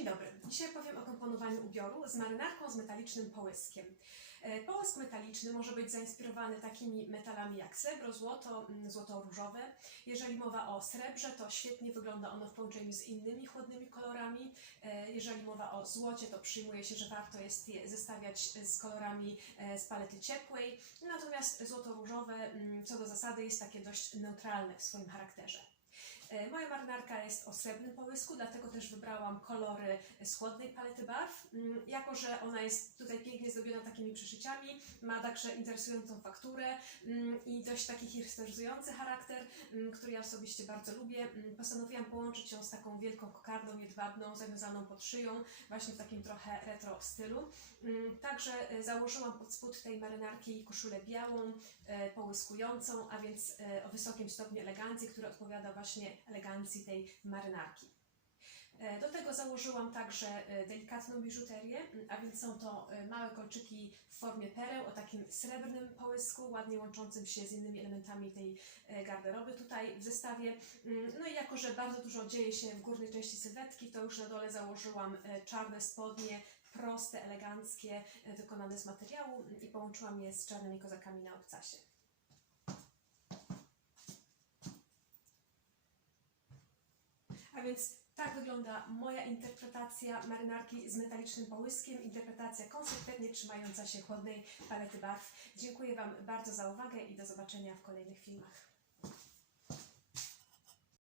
Dzień dobry. Dzisiaj powiem o komponowaniu ubioru z marynarką z metalicznym połyskiem. E, Połysk metaliczny może być zainspirowany takimi metalami jak srebro, złoto, mm, złoto różowe. Jeżeli mowa o srebrze, to świetnie wygląda ono w połączeniu z innymi chłodnymi kolorami. E, Jeżeli mowa o złocie, to przyjmuje się, że warto jest je zestawiać z kolorami e, z palety ciepłej. Natomiast złoto różowe, mm, co do zasady, jest takie dość neutralne w swoim charakterze. E, Moja marynarka jest o srebrnym połysku, dlatego też wybrałam kolory z chłodnej palety barw. Mm, Jako, że ona jest tutaj pięknie takimi przeszyciami, ma także interesującą fakturę mm, i dość taki historyzujący charakter, mm, który ja osobiście bardzo lubię, mm, postanowiłam połączyć ją z taką wielką kokardą jedwabną, zawiązaną pod szyją, właśnie w takim trochę retro stylu. Także e, założyłam pod spód tej marynarki koszulę białą, e, połyskującą, a więc e, o wysokim stopniu elegancji, który odpowiada właśnie elegancji tej marynarki. E, Do tego założyłam także e, delikatną biżuterię, a więc są to e, małe kolczyki w formie pereł o takim srebrnym połysku, ładnie łączącym się z innymi elementami tej garderoby tutaj w zestawie. Mm, No i jako, że bardzo dużo dzieje się w górnej części sylwetki, to już na dole założyłam czarne spodnie, proste, eleganckie, wykonane z materiału m, i połączyłam je z czarnymi kozakami na obcasie. A więc tak wygląda moja interpretacja marynarki z metalicznym połyskiem. Interpretacja konsekwentnie trzymająca się chłodnej palety barw. Dziękuję Wam bardzo za uwagę i do zobaczenia w kolejnych filmach.